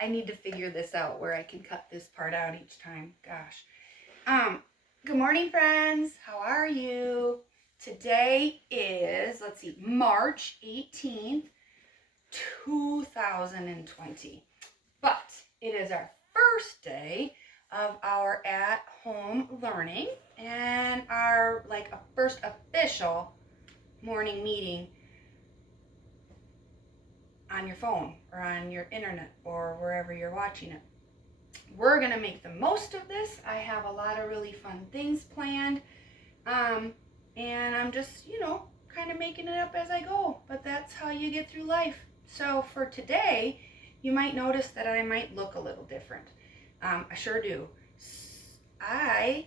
I need to figure this out where I can cut this part out each time. Gosh. Good morning, friends. How are you? Today is, let's see, March 18th, 2020. But it is our first day of our at-home learning and our a first official morning meeting on your phone or on your internet or wherever you're watching it. We're going to make the most of this. I have a lot of really fun things planned. And I'm just, kind of making it up as I go. But that's how you get through life. So for today, you might notice that I might look a little different. I sure do. I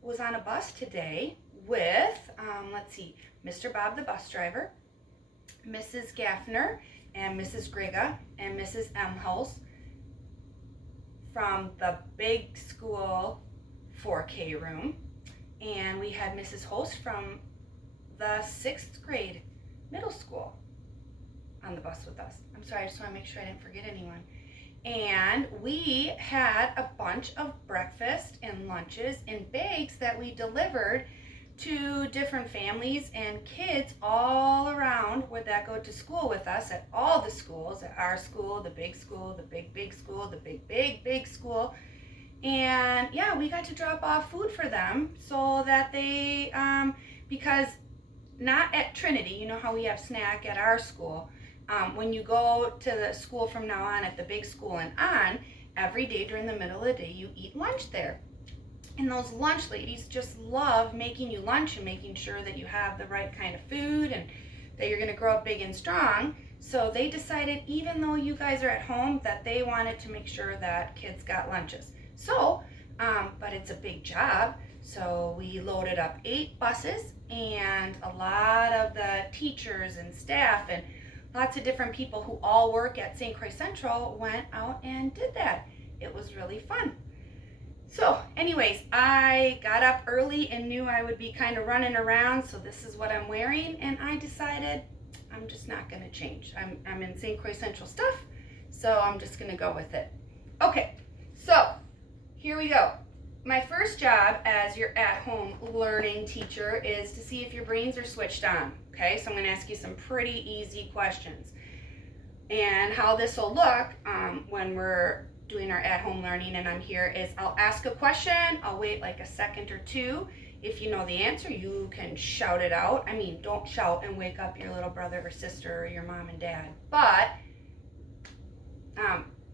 was on a bus today with, Mr. Bob the bus driver, Mrs. Gaffner, and Mrs. Griga, and Mrs. Emhouse from the big school 4K room. And we had Mrs. Host from the 6th grade middle school on the bus with us. I'm sorry, I just want to make sure I didn't forget anyone. And we had a bunch of breakfast and lunches in bags that we delivered to different families and kids all around that go to school with us at all the schools, at our school, the big school, the big school, the big school. And yeah, we got to drop off food for them so that they, because not at Trinity, you know how we have snack at our school. When you go to the school from now on at the big school and on, every day during the middle of the day, you eat lunch there. And those lunch ladies just love making you lunch and making sure that you have the right kind of food and that you're going to grow up big and strong. So they decided, even though you guys are at home, that they wanted to make sure that kids got lunches. So, but it's a big job. So we loaded up 8 buses, and a lot of the teachers and staff and lots of different people who all work at St. Croix Central went out and did that. It was really fun. So anyways, I got up early and knew I would be kind of running around, so this is what I'm wearing, and I decided I'm just not going to change. I'm in St. Croix Central stuff, so I'm just going to go with it. Okay, so here we go. My first job as your at-home learning teacher is to see if your brains are switched on. Okay, so I'm going to ask you some pretty easy questions. And how this will look when we're doing our at-home learning and I'm here is I'll ask a question, I'll wait like a second or two. If you know the answer, you can shout it out. I mean, don't shout and wake up your little brother or sister or your mom and dad, but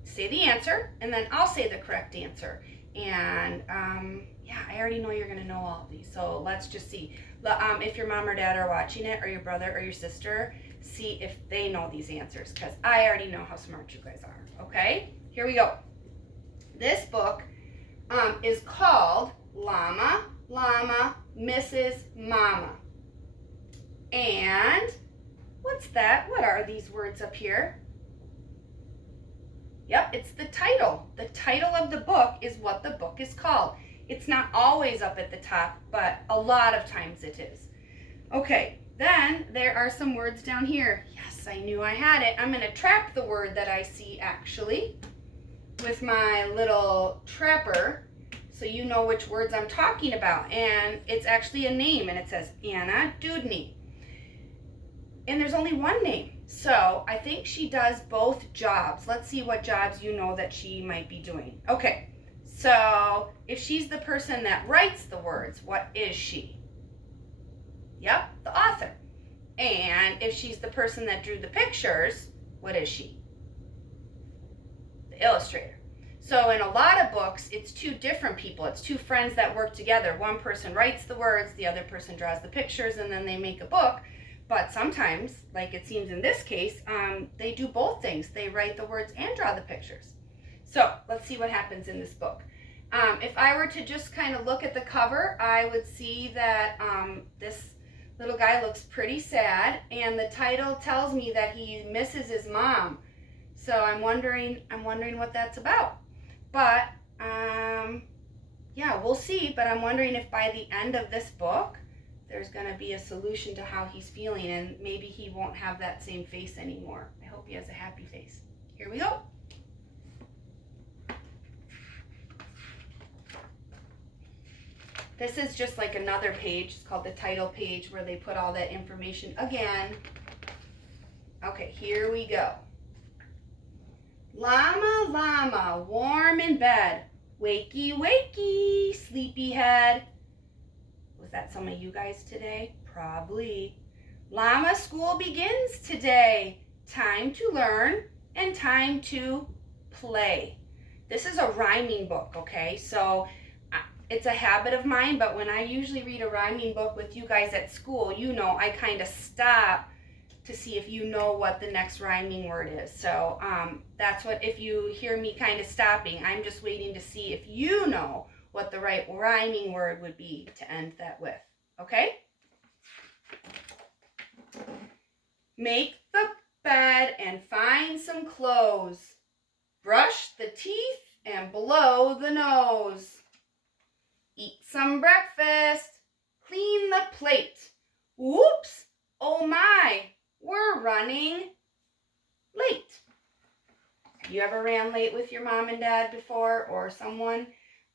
say the answer and then I'll say the correct answer. And yeah, I already know you're going to know all of these, so let's just see. If your mom or dad are watching it, or your brother or your sister, see if they know these answers, because I already know how smart you guys are. Okay, here we go. This book is called Llama Llama Misses Momma. And what's that? What are these words up here? Yep, it's the title. The title of the book is what the book is called. It's not always up at the top, but a lot of times it is. Okay, then there are some words down here. Yes, I knew I had it. I'm going to trap the word that I see actually with my little trapper so you know which words I'm talking about. And it's actually a name, and it says Anna Dewdney. And there's only one name. So I think she does both jobs. Let's see what jobs you know that she might be doing. Okay, so if she's the person that writes the words, what is she? Yep, the author. And if she's the person that drew the pictures, what is she? The illustrator. So in a lot of books, it's 2 different people. It's 2 friends that work together. One person writes the words, the other person draws the pictures, and then they make a book. But sometimes, like it seems in this case, they do both things. They write the words and draw the pictures. So let's see what happens in this book. If I were to just kind of look at the cover, I would see that this little guy looks pretty sad, and the title tells me that he misses his mom. So I'm wondering what that's about. But yeah, we'll see. But I'm wondering if by the end of this book, there's going to be a solution to how he's feeling, and maybe he won't have that same face anymore. I hope he has a happy face. Here we go. This is just like another page. It's called the title page where they put all that information again. Okay, here we go. Llama, llama, warm in bed. Wakey, wakey, sleepyhead. Was that some of you guys today? Probably. Llama school begins today. Time to learn and time to play. This is a rhyming book, okay? So it's a habit of mine, but when I usually read a rhyming book with you guys at school, you know, I kind of stop to see if you know what the next rhyming word is. So that's what, if you hear me kind of stopping, I'm just waiting to see if you know what the right rhyming word would be to end that with, okay? Make the bed and find some clothes. Brush the teeth and blow the nose. Eat some breakfast. Clean the plate. Whoops! Oh my! We're running late. You ever ran late with your mom and dad before, or someone?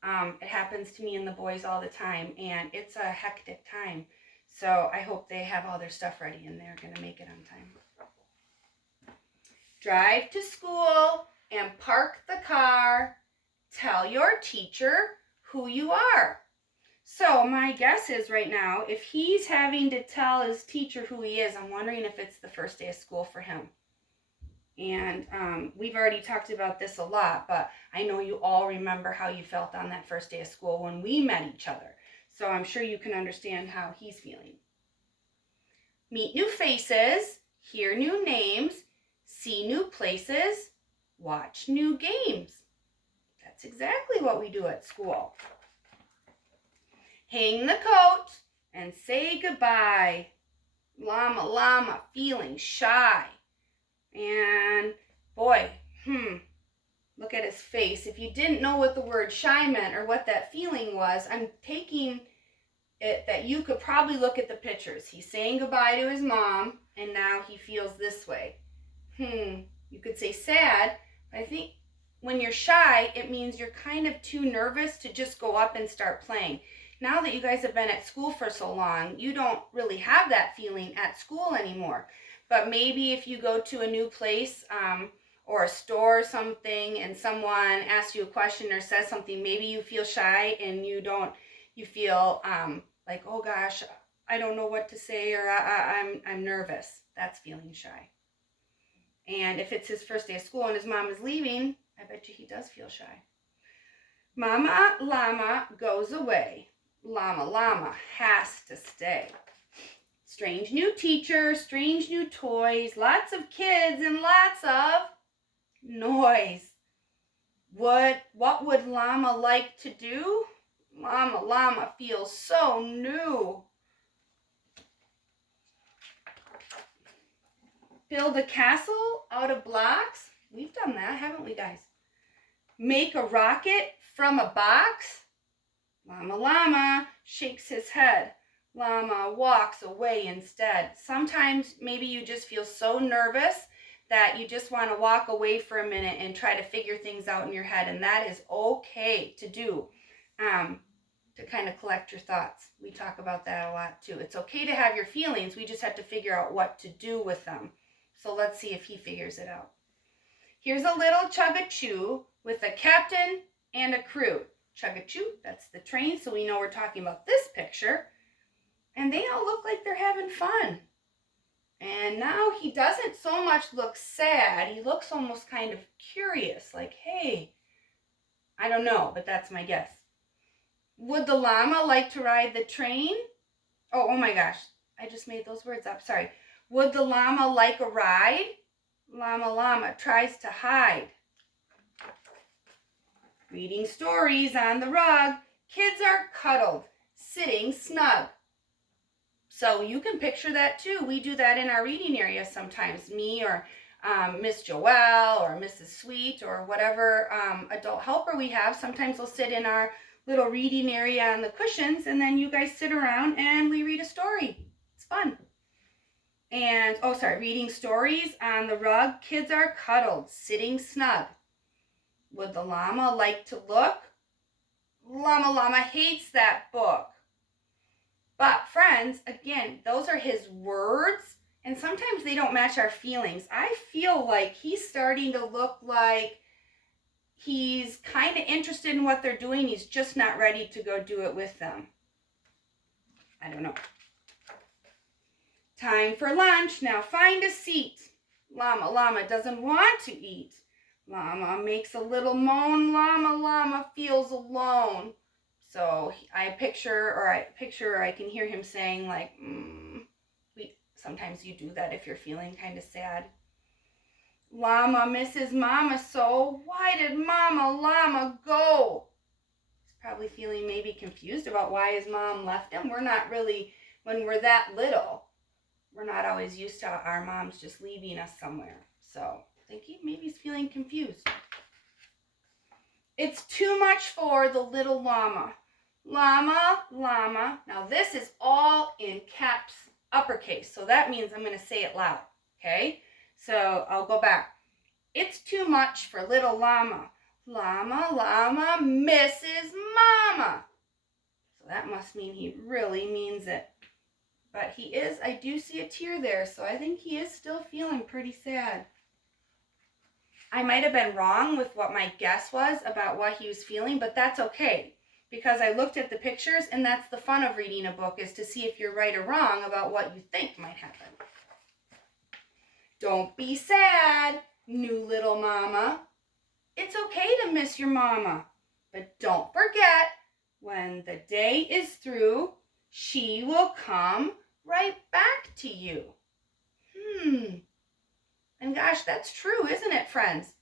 It happens to me and the boys all the time, and it's a hectic time. So I hope they have all their stuff ready and they're going to make it on time. Drive to school and park the car. Tell your teacher who you are. So my guess is right now, if he's having to tell his teacher who he is, I'm wondering if it's the first day of school for him. And we've already talked about this a lot, but I know you all remember how you felt on that first day of school when we met each other. So I'm sure you can understand how he's feeling. Meet new faces, hear new names, see new places, watch new games. That's exactly what we do at school. Hang the coat and say goodbye. Llama, llama, feeling shy. And boy, look at his face. If you didn't know what the word shy meant or what that feeling was, I'm taking it that you could probably look at the pictures. He's saying goodbye to his mom, and now he feels this way. You could say sad, but I think when you're shy, it means you're kind of too nervous to just go up and start playing. Now that you guys have been at school for so long, you don't really have that feeling at school anymore. But maybe if you go to a new place or a store or something and someone asks you a question or says something, maybe you feel shy and you feel like, oh gosh, I don't know what to say, or I'm nervous. That's feeling shy. And if it's his first day of school and his mom is leaving, I bet you he does feel shy. Mama llama goes away. Llama llama has to stay. Strange new teacher, strange new toys, lots of kids and lots of noise. What would llama like to do? Llama llama feels so new. Build a castle out of blocks. We've done that, haven't we, guys? Make a rocket from a box. Llama llama shakes his head. Llama walks away instead. Sometimes maybe you just feel so nervous that you just want to walk away for a minute and try to figure things out in your head, and that is okay to do, to kind of collect your thoughts. We talk about that a lot too. It's okay to have your feelings. We just have to figure out what to do with them. So let's see if he figures it out. Here's a little chug-a-chew with a captain and a crew. Chug-a-chew, that's the train, so we know we're talking about this picture. And they all look like they're having fun. And now he doesn't so much look sad. He looks almost kind of curious, like, hey, I don't know, but that's my guess. Would the llama like to ride the train? Oh my gosh, I just made those words up, sorry. Would the llama like a ride? Llama llama tries to hide. Reading stories on the rug. Kids are cuddled, sitting snug. So you can picture that too. We do that in our reading area sometimes. Me or Miss Joelle or Mrs. Sweet or whatever adult helper we have. Sometimes we'll sit in our little reading area on the cushions, and then you guys sit around and we read a story. It's fun. And, reading stories on the rug. Kids are cuddled, sitting snug. Would the llama like to look? Llama llama hates that book. But friends, again, those are his words, and sometimes they don't match our feelings. I feel like he's starting to look like he's kind of interested in what they're doing. He's just not ready to go do it with them. I don't know. Time for lunch. Now find a seat. Llama doesn't want to eat. Llama makes a little moan. Llama feels alone. So I can hear him saying like, sometimes you do that if you're feeling kind of sad. Llama misses Mama so. Why did Llama go? He's probably feeling maybe confused about why his mom left him. We're not really, when we're that little, we're not always used to our moms just leaving us somewhere. So I think maybe he's feeling confused. It's too much for the little llama. Llama. Now this is all in caps, uppercase. So that means I'm going to say it loud. Okay? So I'll go back. It's too much for little llama. Llama misses Mama. So that must mean he really means it. But I do see a tear there, so I think he is still feeling pretty sad. I might have been wrong with what my guess was about what he was feeling, but that's okay. Because I looked at the pictures, and that's the fun of reading a book, is to see if you're right or wrong about what you think might happen. Don't be sad, new little mama. It's okay to miss your mama. But don't forget, when the day is through, she will come right back to you. And gosh, that's true, isn't it, friends?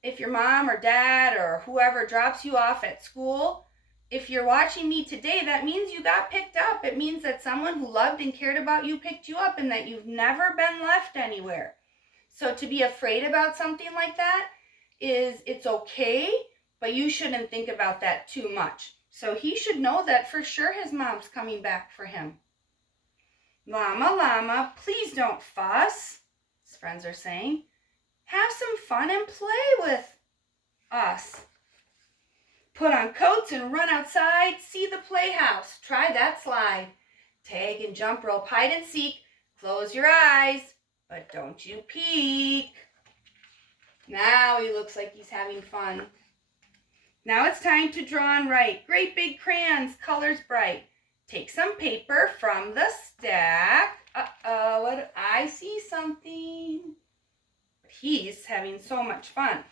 If your mom or dad or whoever drops you off at school, if you're watching me today, that means you got picked up. It means that someone who loved and cared about you picked you up and that you've never been left anywhere. So to be afraid about something like that it's okay, but you shouldn't think about that too much. So he should know that for sure his mom's coming back for him. Llama, please don't fuss, his friends are saying. Have some fun and play with us. Put on coats and run outside. See the playhouse. Try that slide. Tag and jump rope, hide and seek. Close your eyes, but don't you peek. Now he looks like he's having fun. Now it's time to draw and write. Great big crayons, colors bright. Take some paper from the stack. I see something. He's having so much fun.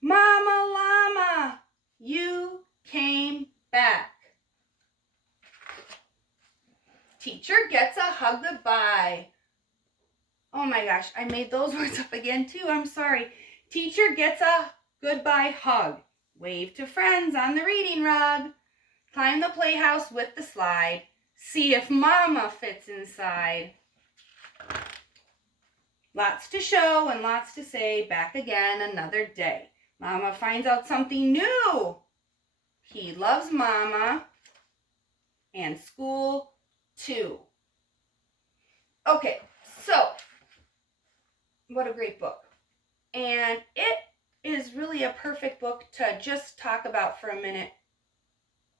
Mama Llama, you came back. Teacher gets a hug goodbye. Oh my gosh, I made those words up again too. I'm sorry. Teacher gets a goodbye hug. Wave to friends on the reading rug. Climb the playhouse with the slide. See if Mama fits inside. Lots to show and lots to say. Back again another day. Mama finds out something new. He loves Mama and school too. Okay, so what a great book. And it is really a perfect book to just talk about for a minute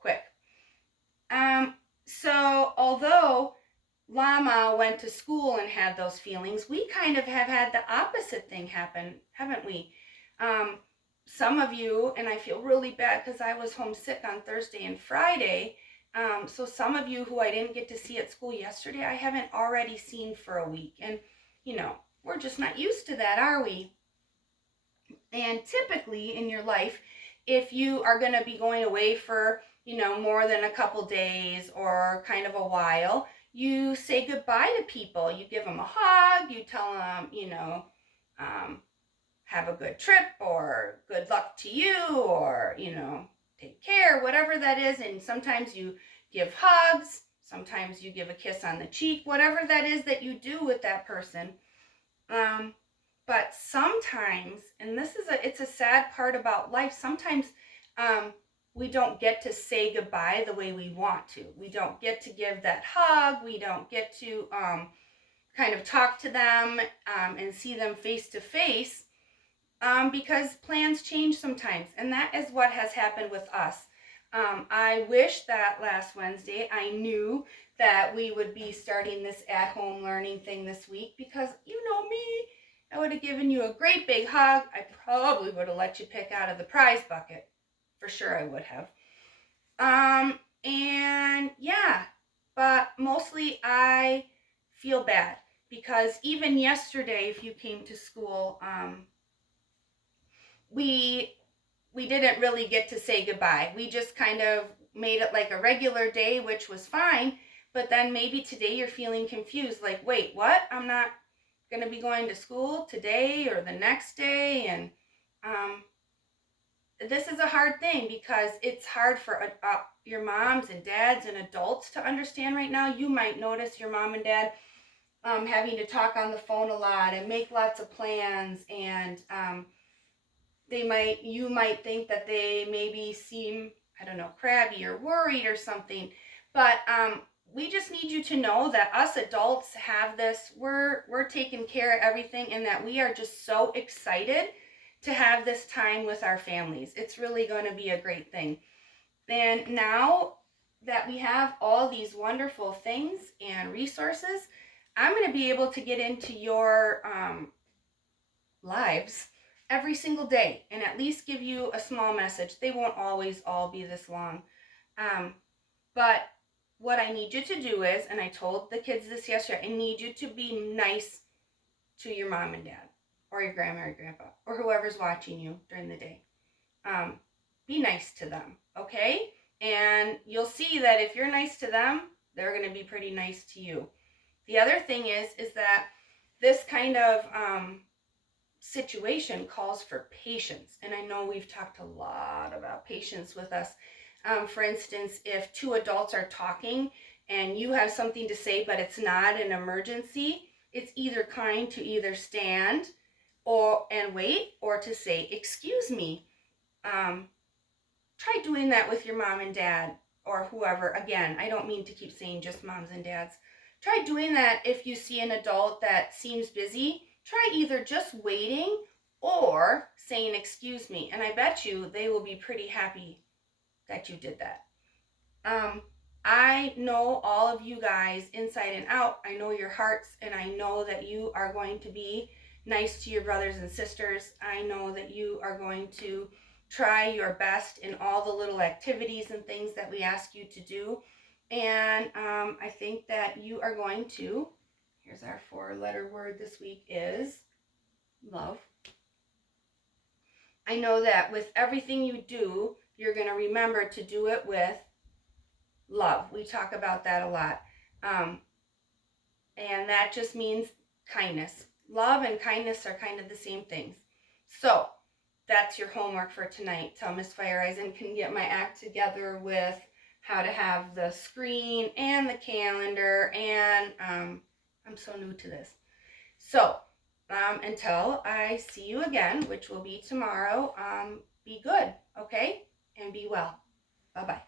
quick. So although Llama went to school and had those feelings, we kind of have had the opposite thing happen, haven't we? Some of you, and I feel really bad because I was homesick on Thursday and Friday, so some of you who I didn't get to see at school yesterday, I haven't already seen for a week. And, you know, we're just not used to that, are we? And typically in your life, if you are going to be going away for, you know, more than a couple days or kind of a while, you say goodbye to people. You give them a hug, you tell them, you know, have a good trip or good luck to you or, you know, take care, whatever that is. And sometimes you give hugs, sometimes you give a kiss on the cheek, whatever that is that you do with that person. But sometimes, and it's a sad part about life, sometimes we don't get to say goodbye the way we want to. We don't get to give that hug. We don't get to kind of talk to them and see them face to face because plans change sometimes. And that is what has happened with us. I wish that last Wednesday I knew that we would be starting this at-home learning thing this week, because you know me, I would have given you a great big hug. I probably would have let you pick out of the prize bucket. For sure I would have. And yeah, but mostly I feel bad because even yesterday, if you came to school, we didn't really get to say goodbye. We just kind of made it like a regular day, which was fine. But then maybe today you're feeling confused, like, wait, what? I'm not going to be going to school today or the next day. And this is a hard thing because it's hard for your moms and dads and adults to understand right now. You might notice your mom and dad having to talk on the phone a lot and make lots of plans, and you might think that they maybe seem, I don't know, crabby or worried or something. But we just need you to know that us adults have this. We're taking care of everything, and that we are just so excited to have this time with our families. It's really going to be a great thing. And now that we have all these wonderful things and resources, I'm going to be able to get into your lives every single day and at least give you a small message. They won't always all be this long. But what I need you to do is, and I told the kids this yesterday, I need you to be nice to your mom and dad, or your grandma or grandpa, or whoever's watching you during the day. Be nice to them, okay? And you'll see that if you're nice to them, they're going to be pretty nice to you. The other thing is that this kind of situation calls for patience. And I know we've talked a lot about patience with us. For instance, if two adults are talking and you have something to say, but it's not an emergency, it's either kind to either stand and wait, or to say, excuse me. Try doing that with your mom and dad or whoever. Again, I don't mean to keep saying just moms and dads. Try doing that if you see an adult that seems busy. Try either just waiting or saying, excuse me. And I bet you they will be pretty happy that you did that. I know all of you guys inside and out. I know your hearts, and I know that you are going to be nice to your brothers and sisters. I know that you are going to try your best in all the little activities and things that we ask you to do. And I think that you are going to, here's our 4-letter word this week is love. I know that with everything you do, you're going to remember to do it with love. We talk about that a lot. And that just means kindness. Love and kindness are kind of the same things. So that's your homework for tonight. Till Miss Fireeisen can get my act together with how to have the screen and the calendar. And I'm so new to this. So until I see you again, which will be tomorrow, be good, okay? And be well. Bye-bye.